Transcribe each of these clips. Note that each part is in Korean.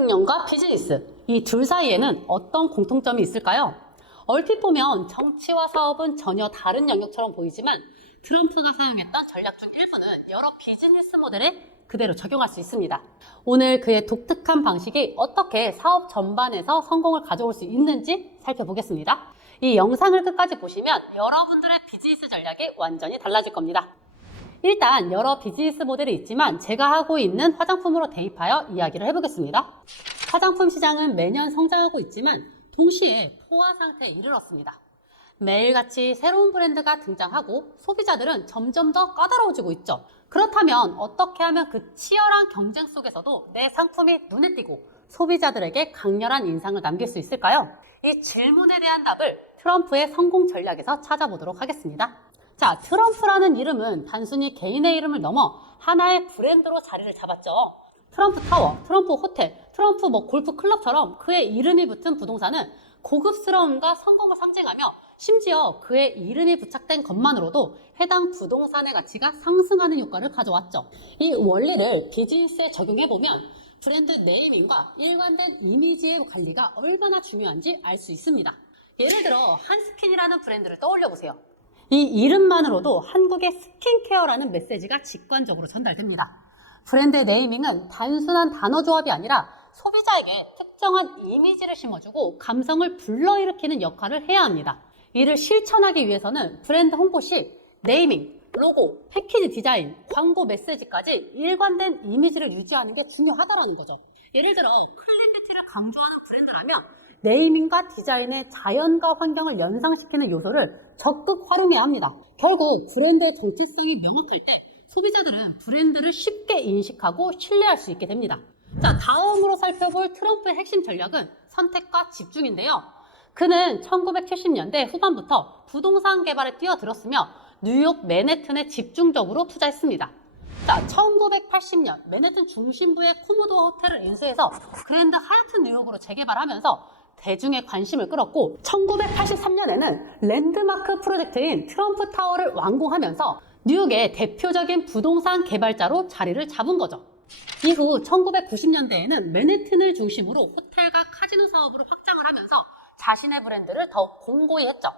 대통령과 비즈니스, 이 둘 사이에는 어떤 공통점이 있을까요? 얼핏 보면 정치와 사업은 전혀 다른 영역처럼 보이지만 트럼프가 사용했던 전략 중 일부는 여러 비즈니스 모델에 그대로 적용할 수 있습니다. 오늘 그의 독특한 방식이 어떻게 사업 전반에서 성공을 가져올 수 있는지 살펴보겠습니다. 이 영상을 끝까지 보시면 여러분들의 비즈니스 전략이 완전히 달라질 겁니다. 일단 여러 비즈니스 모델이 있지만 제가 하고 있는 화장품으로 대입하여 이야기를 해보겠습니다. 화장품 시장은 매년 성장하고 있지만 동시에 포화 상태에 이르렀습니다. 매일같이 새로운 브랜드가 등장하고 소비자들은 점점 더 까다로워지고 있죠. 그렇다면 어떻게 하면 그 치열한 경쟁 속에서도 내 상품이 눈에 띄고 소비자들에게 강렬한 인상을 남길 수 있을까요? 이 질문에 대한 답을 트럼프의 성공 전략에서 찾아보도록 하겠습니다. 자, 트럼프라는 이름은 단순히 개인의 이름을 넘어 하나의 브랜드로 자리를 잡았죠. 트럼프 타워, 트럼프 호텔, 트럼프 골프 클럽처럼 그의 이름이 붙은 부동산은 고급스러움과 성공을 상징하며 심지어 그의 이름이 부착된 것만으로도 해당 부동산의 가치가 상승하는 효과를 가져왔죠. 이 원리를 비즈니스에 적용해보면 브랜드 네이밍과 일관된 이미지의 관리가 얼마나 중요한지 알 수 있습니다. 예를 들어 한스킨이라는 브랜드를 떠올려보세요. 이 이름만으로도 한국의 스킨케어라는 메시지가 직관적으로 전달됩니다. 브랜드 네이밍은 단순한 단어 조합이 아니라 소비자에게 특정한 이미지를 심어주고 감성을 불러일으키는 역할을 해야 합니다. 이를 실천하기 위해서는 브랜드 홍보 시 네이밍, 로고, 패키지 디자인, 광고 메시지까지 일관된 이미지를 유지하는 게 중요하다는 거죠. 예를 들어 클린 뷰티를 강조하는 브랜드라면 네이밍과 디자인의 자연과 환경을 연상시키는 요소를 적극 활용해야 합니다. 결국 브랜드의 정체성이 명확할 때 소비자들은 브랜드를 쉽게 인식하고 신뢰할 수 있게 됩니다. 자, 다음으로 살펴볼 트럼프의 핵심 전략은 선택과 집중인데요. 그는 1970년대 후반부터 부동산 개발에 뛰어들었으며 뉴욕 맨해튼에 집중적으로 투자했습니다. 자, 1980년 맨해튼 중심부의 코모도어 호텔을 인수해서 그랜드 하얏트 뉴욕으로 재개발하면서 대중의 관심을 끌었고 1983년에는 랜드마크 프로젝트인 트럼프 타워를 완공하면서 뉴욕의 대표적인 부동산 개발자로 자리를 잡은 거죠. 이후 1990년대에는 맨해튼을 중심으로 호텔과 카지노 사업으로 확장을 하면서 자신의 브랜드를 더욱 공고히 했죠.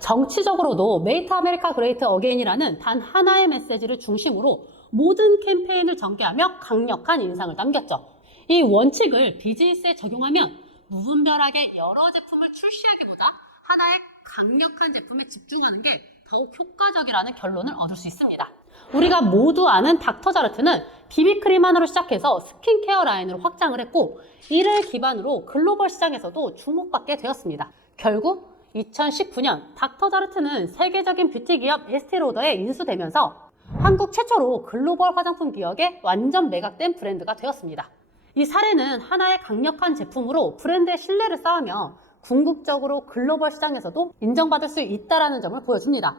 정치적으로도 메이크 아메리카 그레이트 어게인이라는 단 하나의 메시지를 중심으로 모든 캠페인을 전개하며 강력한 인상을 남겼죠. 이 원칙을 비즈니스에 적용하면 무분별하게 여러 제품을 출시하기보다 하나의 강력한 제품에 집중하는 게 더욱 효과적이라는 결론을 얻을 수 있습니다. 우리가 모두 아는 닥터자르트는 비비크림만으로 시작해서 스킨케어 라인으로 확장을 했고 이를 기반으로 글로벌 시장에서도 주목받게 되었습니다. 결국 2019년 닥터자르트는 세계적인 뷰티 기업 에스티로더에 인수되면서 한국 최초로 글로벌 화장품 기업에 완전 매각된 브랜드가 되었습니다. 이 사례는 하나의 강력한 제품으로 브랜드의 신뢰를 쌓으며 궁극적으로 글로벌 시장에서도 인정받을 수 있다는 점을 보여줍니다.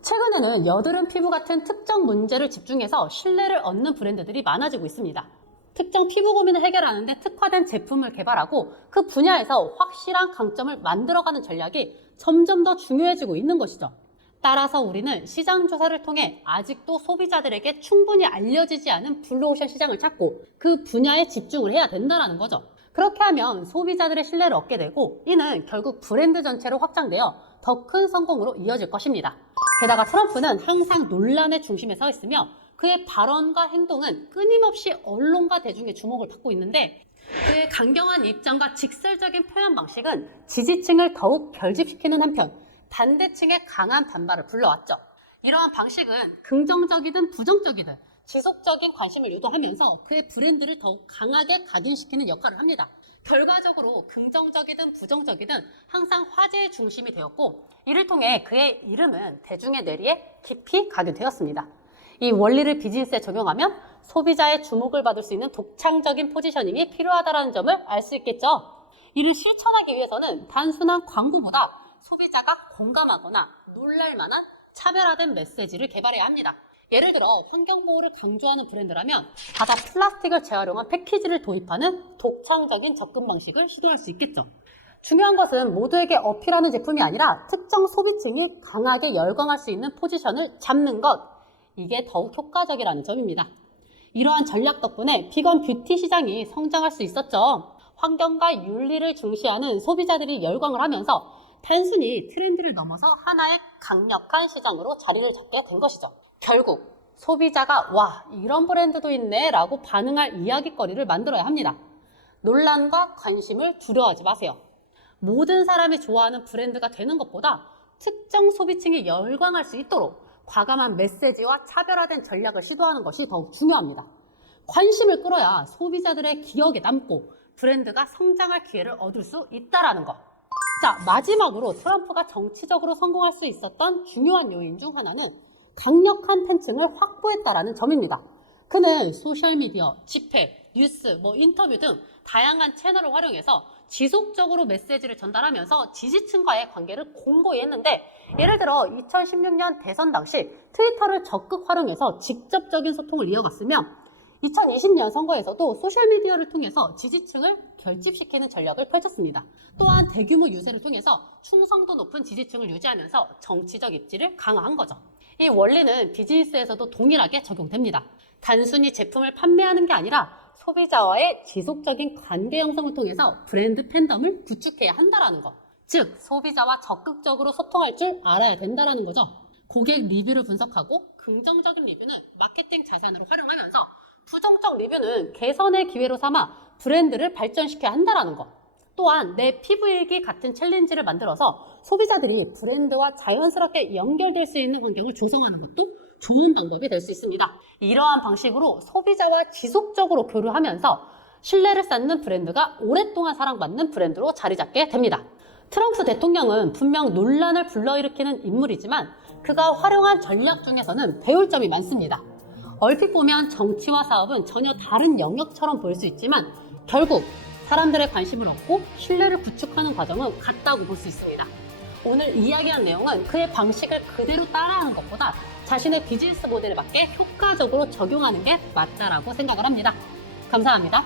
최근에는 여드름 피부 같은 특정 문제를 집중해서 신뢰를 얻는 브랜드들이 많아지고 있습니다. 특정 피부 고민을 해결하는 데 특화된 제품을 개발하고 그 분야에서 확실한 강점을 만들어가는 전략이 점점 더 중요해지고 있는 것이죠. 따라서 우리는 시장 조사를 통해 아직도 소비자들에게 충분히 알려지지 않은 블루오션 시장을 찾고 그 분야에 집중을 해야 된다는 거죠. 그렇게 하면 소비자들의 신뢰를 얻게 되고 이는 결국 브랜드 전체로 확장되어 더 큰 성공으로 이어질 것입니다. 게다가 트럼프는 항상 논란의 중심에 서 있으며 그의 발언과 행동은 끊임없이 언론과 대중의 주목을 받고 있는데 그의 강경한 입장과 직설적인 표현 방식은 지지층을 더욱 결집시키는 한편 반대층의 강한 반발을 불러왔죠. 이러한 방식은 긍정적이든 부정적이든 지속적인 관심을 유도하면서 그의 브랜드를 더욱 강하게 각인시키는 역할을 합니다. 결과적으로 긍정적이든 부정적이든 항상 화제의 중심이 되었고 이를 통해 그의 이름은 대중의 뇌리에 깊이 각인되었습니다. 이 원리를 비즈니스에 적용하면 소비자의 주목을 받을 수 있는 독창적인 포지셔닝이 필요하다는 점을 알 수 있겠죠. 이를 실천하기 위해서는 단순한 광고보다 소비자가 공감하거나 놀랄 만한 차별화된 메시지를 개발해야 합니다. 예를 들어 환경보호를 강조하는 브랜드라면 바다 플라스틱을 재활용한 패키지를 도입하는 독창적인 접근 방식을 시도할 수 있겠죠. 중요한 것은 모두에게 어필하는 제품이 아니라 특정 소비층이 강하게 열광할 수 있는 포지션을 잡는 것, 이게 더욱 효과적이라는 점입니다. 이러한 전략 덕분에 비건 뷰티 시장이 성장할 수 있었죠. 환경과 윤리를 중시하는 소비자들이 열광을 하면서 단순히 트렌드를 넘어서 하나의 강력한 시장으로 자리를 잡게 된 것이죠. 결국 소비자가 와, 이런 브랜드도 있네 라고 반응할 이야기거리를 만들어야 합니다. 논란과 관심을 두려워하지 마세요. 모든 사람이 좋아하는 브랜드가 되는 것보다 특정 소비층이 열광할 수 있도록 과감한 메시지와 차별화된 전략을 시도하는 것이 더욱 중요합니다. 관심을 끌어야 소비자들의 기억에 남고 브랜드가 성장할 기회를 얻을 수 있다는 것. 자, 마지막으로 트럼프가 정치적으로 성공할 수 있었던 중요한 요인 중 하나는 강력한 팬층을 확보했다는 점입니다. 그는 소셜미디어, 집회, 뉴스, 인터뷰 등 다양한 채널을 활용해서 지속적으로 메시지를 전달하면서 지지층과의 관계를 공고히 했는데, 예를 들어 2016년 대선 당시 트위터를 적극 활용해서 직접적인 소통을 이어갔으며 2020년 선거에서도 소셜미디어를 통해서 지지층을 결집시키는 전략을 펼쳤습니다. 또한 대규모 유세를 통해서 충성도 높은 지지층을 유지하면서 정치적 입지를 강화한 거죠. 이 원리는 비즈니스에서도 동일하게 적용됩니다. 단순히 제품을 판매하는 게 아니라 소비자와의 지속적인 관계 형성을 통해서 브랜드 팬덤을 구축해야 한다는 것. 즉, 소비자와 적극적으로 소통할 줄 알아야 된다는 거죠. 고객 리뷰를 분석하고 긍정적인 리뷰는 마케팅 자산으로 활용하면서 부정적 리뷰는 개선의 기회로 삼아 브랜드를 발전시켜야 한다는 것. 또한 내 피부일기 같은 챌린지를 만들어서 소비자들이 브랜드와 자연스럽게 연결될 수 있는 환경을 조성하는 것도 좋은 방법이 될 수 있습니다. 이러한 방식으로 소비자와 지속적으로 교류하면서 신뢰를 쌓는 브랜드가 오랫동안 사랑받는 브랜드로 자리 잡게 됩니다. 트럼프 대통령은 분명 논란을 불러일으키는 인물이지만 그가 활용한 전략 중에서는 배울 점이 많습니다. 얼핏 보면 정치와 사업은 전혀 다른 영역처럼 보일 수 있지만 결국 사람들의 관심을 얻고 신뢰를 구축하는 과정은 같다고 볼 수 있습니다. 오늘 이야기한 내용은 그의 방식을 그대로 따라하는 것보다 자신의 비즈니스 모델에 맞게 효과적으로 적용하는 게 맞다라고 생각을 합니다. 감사합니다.